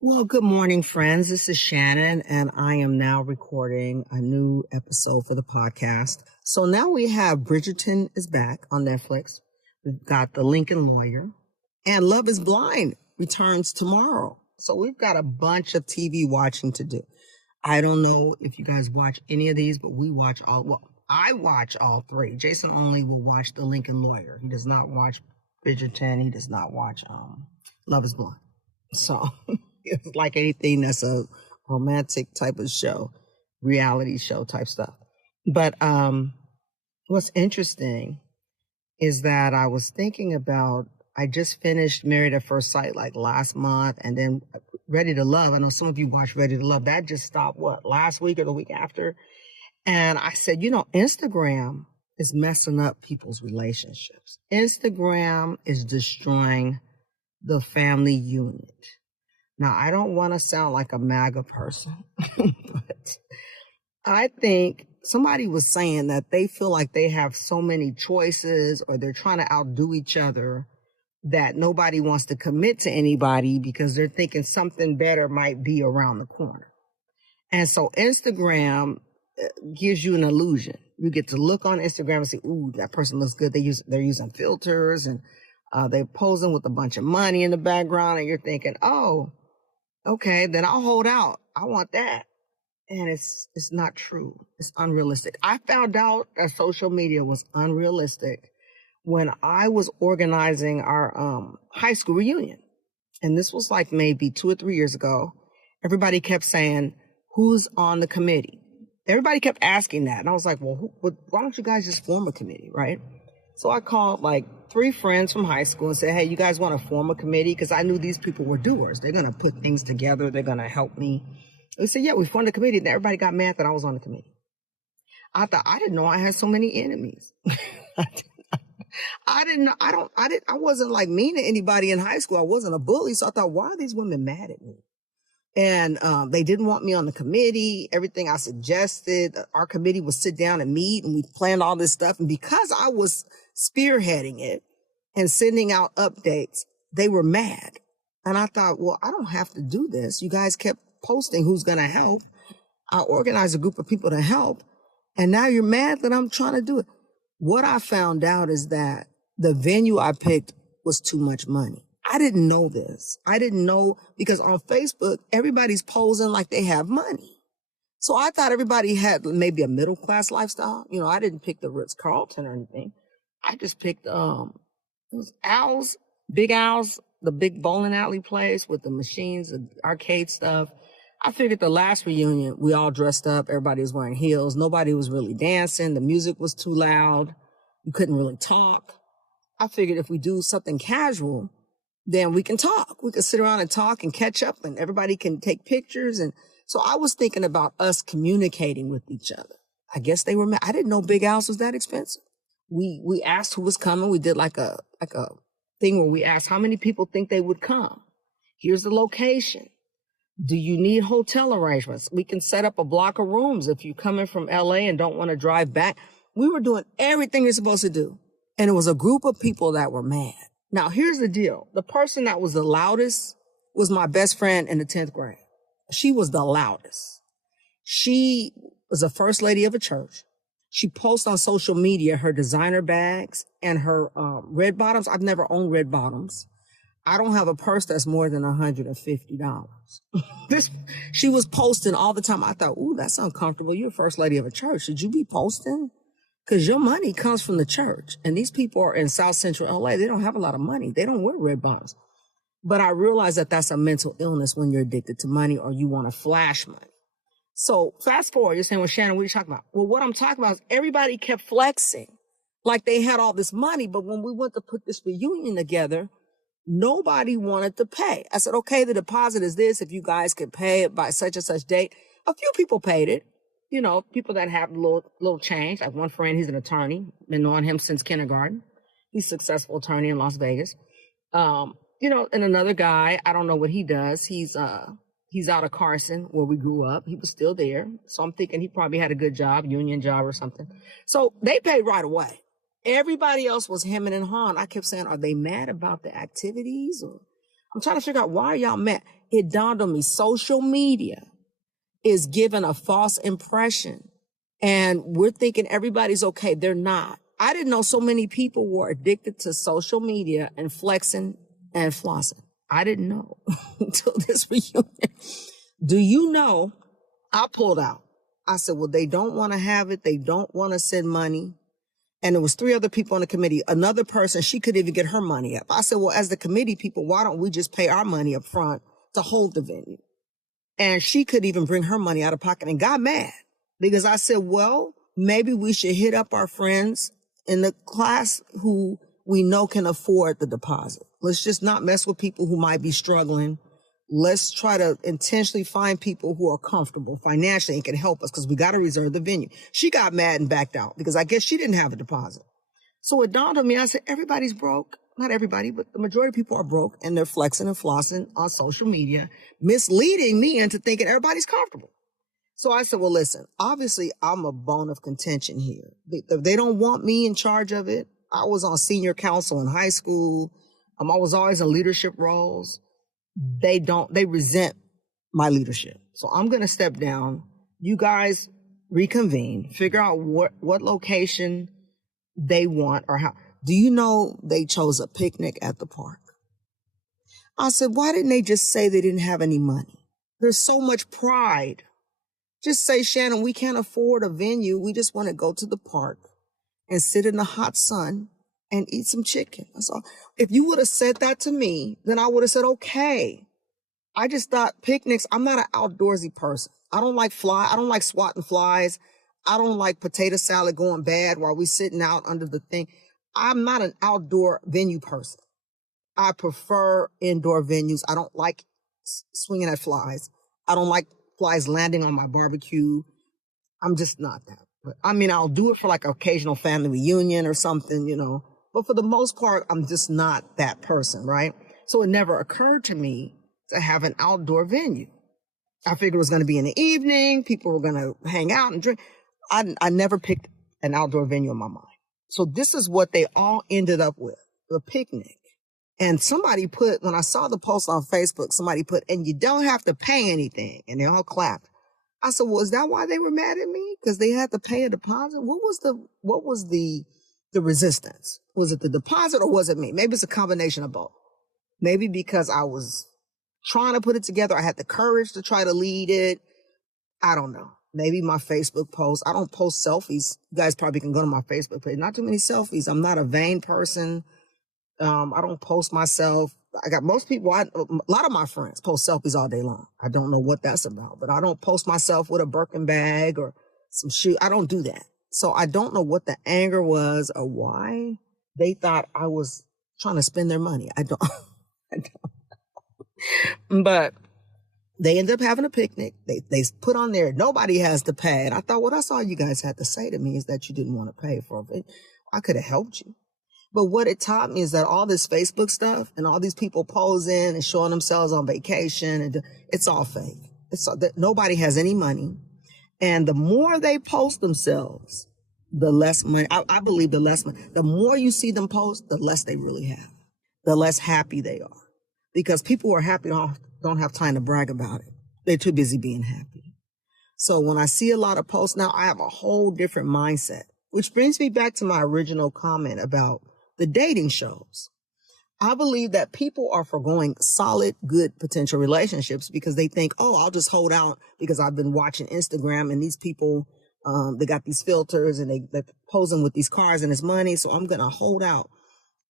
Well, good morning, friends. This is Shannon, and I am now recording a new episode for the podcast. So now we have Bridgerton is back on Netflix. We've got The Lincoln Lawyer, and Love is Blind returns tomorrow. So we've got a bunch of TV watching to do. I don't know if you guys watch any of these, but we watch all, well, I watch all three. Jason only will watch The Lincoln Lawyer. He does not watch Bridgerton. He does not watch Love is Blind. So it's like anything that's a romantic type of show, reality show type stuff. But what's interesting is that I was thinking about, I just finished Married at First Sight like last month, and then Ready to Love. I know some of you watched Ready to Love. That just stopped, last week or the week after? And I said, Instagram is messing up people's relationships. Instagram is destroying the family unit. Now, I don't want to sound like a MAGA person, but I think somebody was saying that they feel like they have so many choices or they're trying to outdo each other that nobody wants to commit to anybody because they're thinking something better might be around the corner. And so Instagram gives you an illusion. You get to look on Instagram and say, ooh, that person looks good. They're using filters and they're posing with a bunch of money in the background, and you're thinking, oh, okay, then I'll hold out. I want that. And it's not true. It's unrealistic. I found out that social media was unrealistic when I was organizing our high school reunion. And this was like maybe 2 or 3 years ago. Everybody kept saying, who's on the committee? Everybody kept asking that. And I was like, well, why don't you guys just form a committee, right? So I called like 3 friends from high school and said, hey, you guys want to form a committee? Because I knew these people were doers. They're going to put things together. They're going to help me. They said, yeah, we formed a committee. And everybody got mad that I was on the committee. I didn't know I had so many enemies. I wasn't like mean to anybody in high school. I wasn't a bully. So I thought, why are these women mad at me? And they didn't want me on the committee. Everything I suggested, our committee would sit down and meet, and we planned all this stuff. And because I was spearheading it and sending out updates, they were mad. And I thought, well, I don't have to do this. You guys kept posting who's going to help. I organized a group of people to help. And now you're mad that I'm trying to do it. What I found out is that the venue I picked was too much money. I didn't know this. I didn't know because on Facebook, everybody's posing like they have money. So I thought everybody had maybe a middle class lifestyle. I didn't pick the Ritz Carlton or anything. I just picked it was Big Al's, the big bowling alley place with the machines, the arcade stuff. I figured the last reunion, we all dressed up. Everybody was wearing heels. Nobody was really dancing. The music was too loud. You couldn't really talk. I figured if we do something casual, then we can talk. We can sit around and talk and catch up, and everybody can take pictures. And so I was thinking about us communicating with each other. I guess they were mad. I didn't know Big Al's was that expensive. We asked who was coming. We did like a thing where we asked how many people think they would come. Here's the location. Do you need hotel arrangements? We can set up a block of rooms if you're coming from LA and don't want to drive back. We were doing everything you're supposed to do. And it was a group of people that were mad. Now, here's the deal. The person that was the loudest was my best friend in the 10th grade. She was the loudest. She was the first lady of a church. She posts on social media her designer bags and her red bottoms. I've never owned red bottoms. I don't have a purse that's more than $150. She was posting all the time. I thought, ooh, that's uncomfortable. You're first lady of a church. Should you be posting? Because your money comes from the church. And these people are in South Central LA. They don't have a lot of money. They don't wear red bottoms. But I realize that that's a mental illness when you're addicted to money or you want to flash money. So fast forward, you're saying, well, Shannon, what are you talking about? Well, what I'm talking about is everybody kept flexing like they had all this money. But when we went to put this reunion together, nobody wanted to pay. I said, okay, the deposit is this. If you guys could pay it by such and such date. A few people paid it. People that have little change. Like one friend, he's an attorney. Been knowing him since kindergarten. He's a successful attorney in Las Vegas. And another guy, I don't know what he does. He's out of Carson where we grew up. He was still there. So I'm thinking he probably had a good job, union job or something. So they paid right away. Everybody else was hemming and hawing. I kept saying, are they mad about the activities? Or I'm trying to figure out, why are y'all mad? It dawned on me, social media is giving a false impression. And we're thinking everybody's okay. They're not. I didn't know so many people were addicted to social media and flexing and flossing. I didn't know until this reunion. Do you know, I pulled out. I said, well, they don't want to have it. They don't want to send money. And there was 3 other people on the committee. Another person, she could even get her money up. I said, well, as the committee people, why don't we just pay our money up front to hold the venue? And she could even bring her money out of pocket and got mad because I said, well, maybe we should hit up our friends in the class who we know can afford the deposit. Let's just not mess with people who might be struggling. Let's try to intentionally find people who are comfortable financially and can help us, because we got to reserve the venue. She got mad and backed out because I guess she didn't have a deposit. So it dawned on me, I said, everybody's broke. Not everybody, but the majority of people are broke, and they're flexing and flossing on social media, misleading me into thinking everybody's comfortable. So I said, well, listen, obviously I'm a bone of contention here. They don't want me in charge of it. I was on senior council in high school. I was always in leadership roles. They resent my leadership. So I'm going to step down. You guys reconvene, figure out what location they want or how. Do you know they chose a picnic at the park? I said, why didn't they just say they didn't have any money? There's so much pride. Just say, Shannon, we can't afford a venue. We just want to go to the park and sit in the hot sun and eat some chicken. That's all. If you would have said that to me, then I would have said, okay. I just thought picnics, I'm not an outdoorsy person. I don't like swatting flies. I don't like potato salad going bad while we sitting out under the thing. I'm not an outdoor venue person. I prefer indoor venues. I don't like swinging at flies. I don't like flies landing on my barbecue. I'm just not that. But I mean, I'll do it for like an occasional family reunion or something, But for the most part, I'm just not that person, right? So it never occurred to me to have an outdoor venue. I figured it was going to be in the evening. People were going to hang out and drink. I never picked an outdoor venue in my mind. So this is what they all ended up with, the picnic. And somebody put, when I saw the post on Facebook, somebody put, and you don't have to pay anything. And they all clapped. I said, well, is that why they were mad at me? Because they had to pay a deposit? What was the resistance? Was it the deposit or was it me? Maybe it's a combination of both. Maybe because I was trying to put it together. I had the courage to try to lead it. I don't know. Maybe my Facebook post. I don't post selfies. You guys probably can go to my Facebook page. Not too many selfies. I'm not a vain person. I don't post myself. I got most people, a lot of my friends post selfies all day long. I don't know what that's about, but I don't post myself with a Birkin bag or some shoe. I don't do that. So I don't know what the anger was or why they thought I was trying to spend their money. I don't. But they ended up having a picnic. They put on there, nobody has to pay. And I thought, well, that's all you guys had to say to me is that you didn't want to pay for it. I could have helped you. But what it taught me is that all this Facebook stuff and all these people posing and showing themselves on vacation, and it's all fake. Nobody has any money. And the more they post themselves, the less money, I believe the less money, the more you see them post, the less they really have, the less happy they are. Because people who are happy don't have time to brag about it. They're too busy being happy. So when I see a lot of posts now, I have a whole different mindset, which brings me back to my original comment about the dating shows. I believe that people are forgoing solid, good potential relationships because they think, oh, I'll just hold out because I've been watching Instagram and these people, they got these filters and they're posing with these cars and it's money. So I'm going to hold out.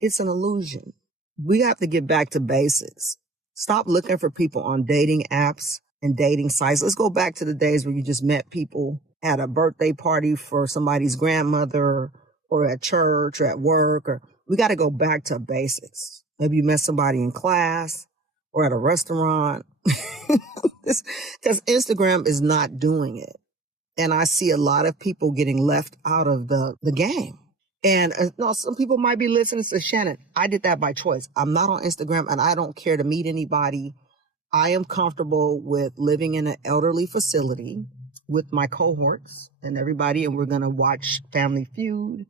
It's an illusion. We have to get back to basics. Stop looking for people on dating apps and dating sites. Let's go back to the days where you just met people at a birthday party for somebody's grandmother or at church or at work. Or we got to go back to basics. Maybe you met somebody in class or at a restaurant. Because Instagram is not doing it. And I see a lot of people getting left out of the game. And no, some people might be listening to Shannon. I did that by choice. I'm not on Instagram and I don't care to meet anybody. I am comfortable with living in an elderly facility with my cohorts and everybody. And we're going to watch Family Feud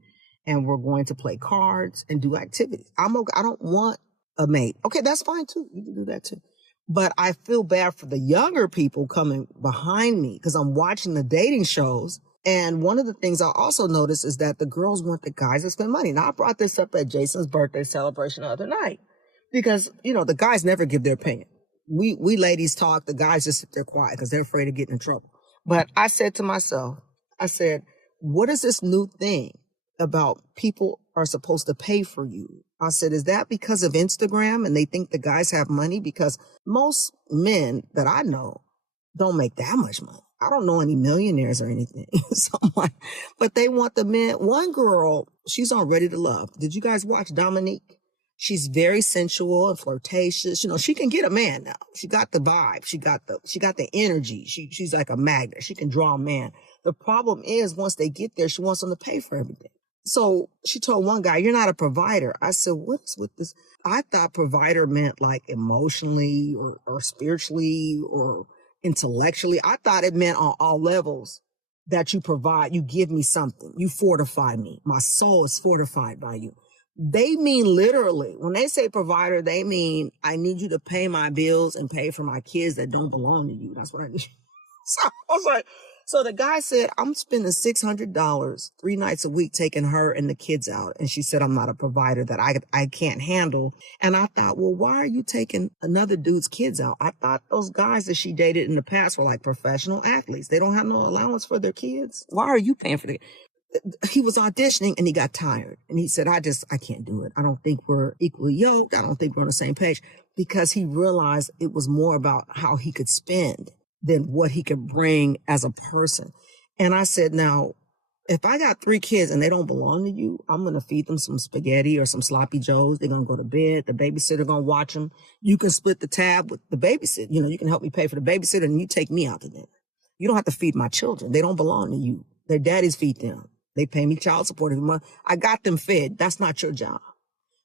and we're going to play cards and do activities. I'm okay. I don't want a mate. Okay, that's fine too. You can do that too. But I feel bad for the younger people coming behind me because I'm watching the dating shows. And one of the things I also noticed is that the girls want the guys to spend money. Now, I brought this up at Jason's birthday celebration the other night because, the guys never give their opinion. We ladies talk, the guys just sit there quiet because they're afraid of getting in trouble. But I said to myself, what is this new thing about people are supposed to pay for you? I said, is that because of Instagram and they think the guys have money? Because most men that I know don't make that much money. I don't know any millionaires or anything. But they want the men. One girl, she's on Ready to Love. Did you guys watch Dominique? She's very sensual and flirtatious. She can get a man now. She got the vibe. She got the energy. She's like a magnet. She can draw a man. The problem is once they get there, she wants them to pay for everything. So she told one guy, you're not a provider. I said, what is with this? I thought provider meant like emotionally or spiritually or intellectually. I thought it meant on all levels that you provide, you give me something, you fortify me. My soul is fortified by you. They mean literally, when they say provider, they mean I need you to pay my bills and pay for my kids that don't belong to you. That's what I need. So I was like, so the guy said, I'm spending $600 3 nights a week taking her and the kids out. And she said, I'm not a provider that I can't handle. And I thought, well, why are you taking another dude's kids out? I thought those guys that she dated in the past were like professional athletes. They don't have no allowance for their kids. Why are you paying for He was auditioning and he got tired. And he said, I can't do it. I don't think we're equally yoked. I don't think we're on the same page, because he realized it was more about how he could spend than what he could bring as a person. And I said, now, if I got 3 kids and they don't belong to you, I'm going to feed them some spaghetti or some sloppy joes. They're going to go to bed. The babysitter going to watch them. You can split the tab with the babysitter. You can help me pay for the babysitter and you take me out to dinner. You don't have to feed my children. They don't belong to you. Their daddies feed them. They pay me child support every month. I got them fed. That's not your job.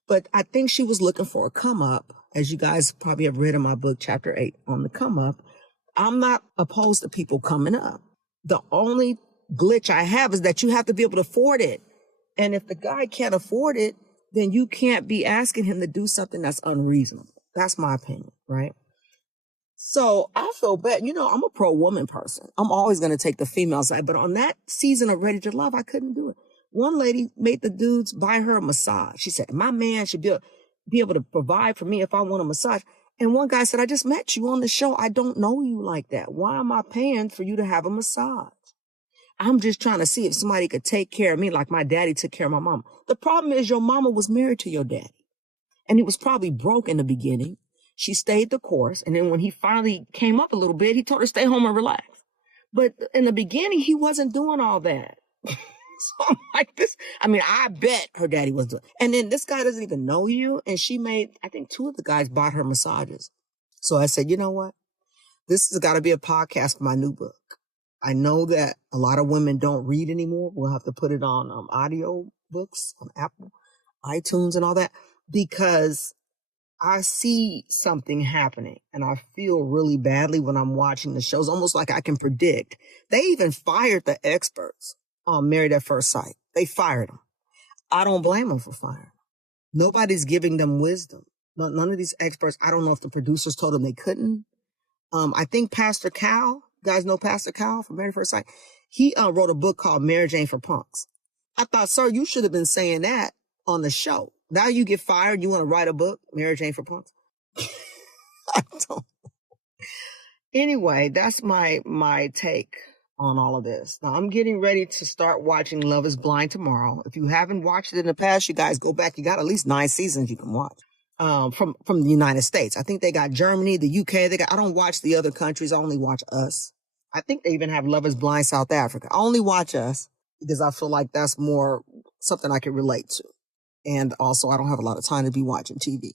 But I think she was looking for a come up, as you guys probably have read in my book, chapter 8 on the come up. I'm not opposed to people coming up. The only glitch I have is that you have to be able to afford it. And if the guy can't afford it, then you can't be asking him to do something that's unreasonable. That's my opinion, right? So I feel bad. I'm a pro-woman person. I'm always going to take the female side. But on that season of Ready to Love, I couldn't do it. One lady made the dudes buy her a massage. She said, my man should be able to provide for me if I want a massage. And one guy said, I just met you on the show. I don't know you like that. Why am I paying for you to have a massage? I'm just trying to see if somebody could take care of me like my daddy took care of my mama. The problem is your mama was married to your daddy. And he was probably broke in the beginning. She stayed the course. And then when he finally came up a little bit, he told her to stay home and relax. But in the beginning, he wasn't doing all that. So I'm like this. I bet her daddy was doing. And then this guy doesn't even know you. And she made, I think 2 of the guys bought her massages. So I said, you know what? This has got to be a podcast for my new book. I know that a lot of women don't read anymore. We'll have to put it on audio books on Apple, iTunes and all that, because I see something happening and I feel really badly when I'm watching the shows, almost like I can predict. They even fired the experts on Married at First Sight. They fired them. I don't blame them for firing them. Nobody's giving them wisdom. None of these experts. I don't know if the producers told them they couldn't. I think Pastor Cal, you guys know Pastor Cal from Married at First Sight? He wrote a book called Marriage Ain't for Punks. I thought, sir, you should have been saying that on the show. Now you get fired. You want to write a book? Marriage Ain't for Punks. I don't. Anyway, that's my take on all of this. Now I'm getting ready to start watching Love is Blind tomorrow. If you haven't watched it in the past, you guys go back. You got at least 9 seasons you can watch. From the United States. I think they got Germany, the UK. I don't watch the other countries. I only watch us. I think they even have Love is Blind South Africa. I only watch us because I feel like that's more something I can relate to. And also I don't have a lot of time to be watching TV.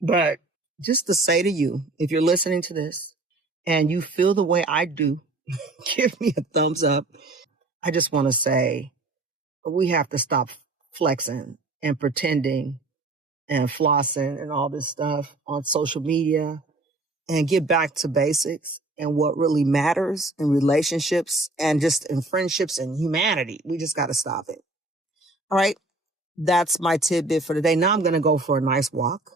But just to say to you, if you're listening to this and you feel the way I do, give me a thumbs up. I just want to say we have to stop flexing and pretending and flossing and all this stuff on social media and get back to basics and what really matters in relationships and just in friendships and humanity. We just got to stop it. All right. That's my tidbit for today. Now I'm going to go for a nice walk.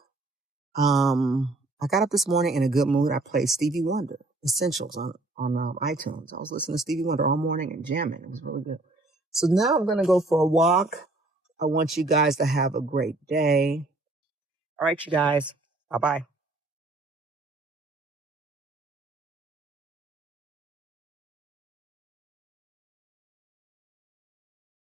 I got up this morning in a good mood. I played Stevie Wonder Essentials on iTunes. I was listening to Stevie Wonder all morning and jamming. It was really good. So now I'm going to go for a walk. I want you guys to have a great day. All right, you guys. Bye-bye.